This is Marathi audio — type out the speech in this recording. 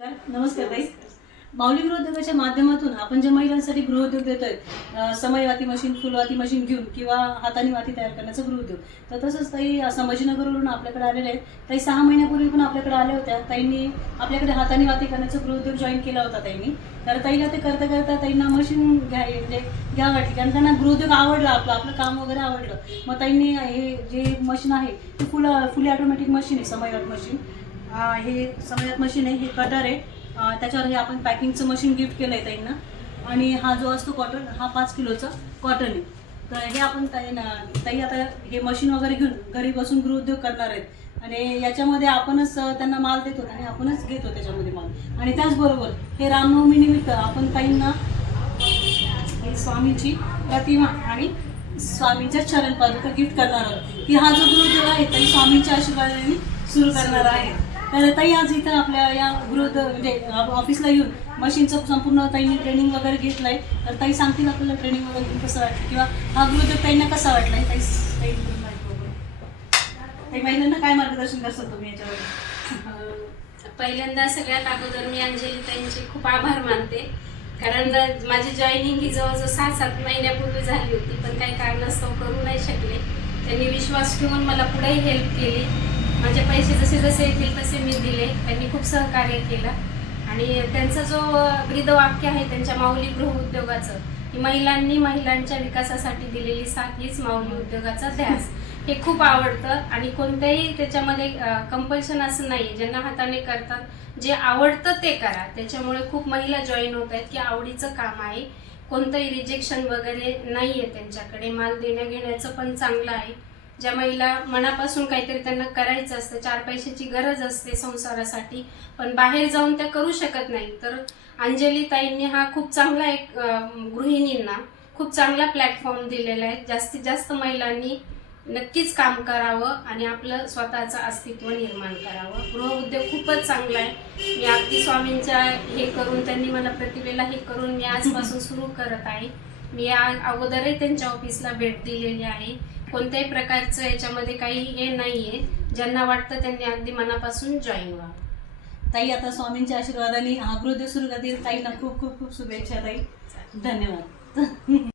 नमस्कार ताई. माऊली गृहोद्योगाच्या माध्यमातून आपण जे महिलांसाठी गृहोद्योग देतोय, समयवाती मशीन, फुलवाती मशीन घेऊन किंवा हाताने वाती तयार करण्याचा गृहोद्योग, तर तसंच ताई संभाजीनगरवरून आपल्याकडे आलेले आहेत. ताई 6 महिन्यापूर्वी पण आपल्याकडे आल्या होत्या. ताईंनी आपल्याकडे हाताने वाती करण्याचा गृहोद्योग जॉईन केला होता ताईंनी. तर ताईला ते करता करता ताईंना मशीन म्हणजे घ्या वाटली, कारण त्यांना गृहोद्योग आवडला, आपलं काम वगैरे आवडलं. मग ताईंनी हे जे मशीन आहे ते फुली ऑटोमॅटिक मशीन आहे, समयवात मशीन. हे समयवात मशीन आहे, हे कटर आहे. त्याच्यावर हे आपण पॅकिंगचं मशीन गिफ्ट केलं आहे ताईंना. आणि हा जो असतो कॉटन, हा 5 किलोचा कॉटन आहे. तर हे आपण ताई आता हे मशीन वगैरे घेऊन घरी बसून गृहोद्योग करणार आहेत. आणि याच्यामध्ये आपणच त्यांना माल देतो आणि आपणच घेतो त्याच्यामध्ये माल. आणि त्याचबरोबर हे रामनवमी निमित्त आपण ताईंना हे स्वामींची प्रतिमा आणि स्वामींच्या चरण पादुका गिफ्ट करणार आहोत, की हा जो गृहोद्योग आहे ताई स्वामींच्या आशीर्वादाने सुरू करणार आहे. तर ताई आज इथं आपल्या या गृहोद्योग म्हणजे ऑफिसला येऊन मशीनचं संपूर्ण ताईंनी ट्रेनिंग वगैरे घेतलं आहे. तर ताई सांगतील आपल्याला ट्रेनिंग वगैरे घेऊन कसं वाटलं किंवा हा गृहोद्योग ताईंना कसा वाटला आहे. ताई महिलांना काय मार्गदर्शन करतात तुम्ही याच्यावर? पहिल्यांदा सगळ्यात अगोदर मी अंजली ताईंचे खूप आभार मानते, कारण माझी जॉईनिंग ही जवळजवळ 6-7 महिन्यापूर्वी झाली होती, पण काही कारणास्तव करू नाही शकले. त्यांनी विश्वास ठेवून मला पुढे हेल्प केली. माझे पैसे जसे जसे येतील तसे मी दिले. त्यांनी खूप सहकार्य केलं. आणि त्यांचं जो ब्रीदवाक्य आहे त्यांच्या माऊली गृहोद्योगाचं, की महिलांनी महिलांच्या विकासासाठी दिलेली साथ हीच माऊली उद्योगाचा ध्यास, हे खूप आवडतं. आणि कोणत्याही त्याच्यामध्ये कंपल्शन असं नाही, ज्यांना हाताने करतात जे आवडतं ते करा. त्याच्यामुळे खूप महिला जॉईन होत आहेत, की आवडीचं काम आहे, कोणतंही रिजेक्शन वगैरे नाही आहे त्यांच्याकडे. माल देण्या घेण्याचं पण चांगलं आहे. ज्या महिला मनापासून काहीतरी त्यांना करायचं असतं, 4 पैशाची गरज असते संसारासाठी, पण बाहेर जाऊन त्या करू शकत नाही, तर अंजली ताईंनी हा खूप चांगला एक गृहिणींना खूप चांगला प्लॅटफॉर्म दिलेला आहे. जास्तीत जास्त महिलांनी नक्कीच काम करावं आणि आपलं स्वतःचं अस्तित्व निर्माण करावं. गृहउद्योग खूपच चांगला आहे. मी अगदी स्वामींच्या हे करून, त्यांनी मला प्रतिभेला हे करून मी आजपासून सुरू करत आहे. मी अगोदरही त्यांच्या ऑफिसला भेट दिलेली आहे. कोणत्याही प्रकारचं याच्यामध्ये काही हे नाहीये. ज्यांना वाटतं त्यांनी अगदी मनापासून जॉईन व्हावं. ताई आता स्वामींच्या आशीर्वादाने हा गृहोद्योग सुरू करतील. ताईंना खूप खूप खूप शुभेच्छा ताई. धन्यवाद.